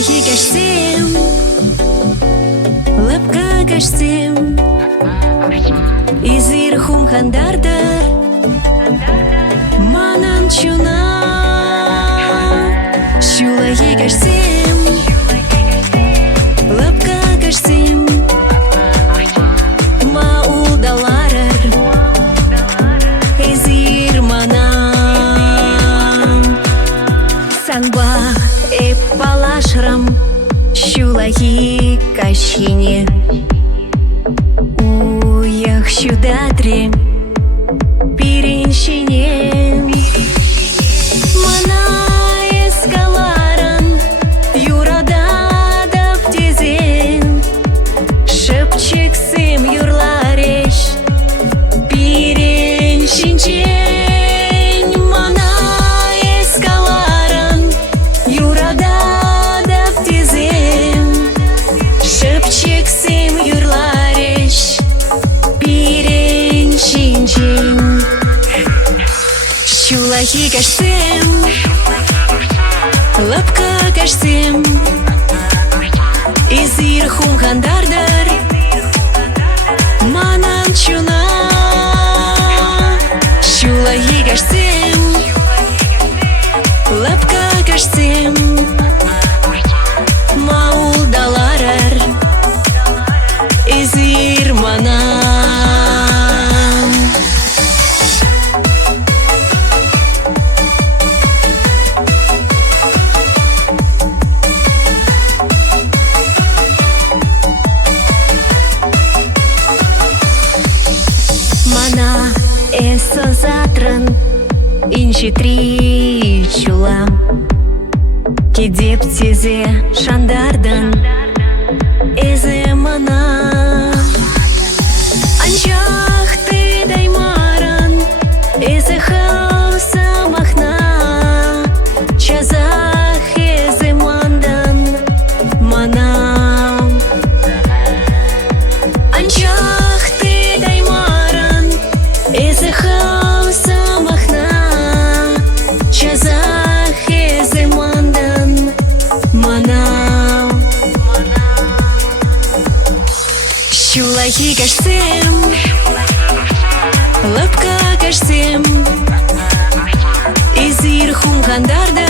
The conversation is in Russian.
Şulayı geçtim, Lapka geçtim, İzirhum handardır Manan çuna. Şulayı geçtim, Lapka geçtim, Maul dalarır İzir manam. Sanba palaşram Şulayı kaşине Уях сюдатре Пириншине Мана эскаларан Юрада даптезен Шепчексым юрлареш Пириншинчен Мана эскаларан Юрада даптезен Шепчексым юрлареш Şulayı geçtim, Lapka geçtim, İzirhum handardır Manan çuna. Şulayı geçtim, Lapka geçtim, Maul dalarır İzir manam. Eso zatrın inci tri çula Gidip tize şandardan Eze mana Ancak te daymaran Eze havsa mahna Çazah eze mandan Mana Ancak te daymaran Eze havsa mahna Çazah eze mandan Mana Şulayı geçtim, Lapka geçtim, İzirhum handardır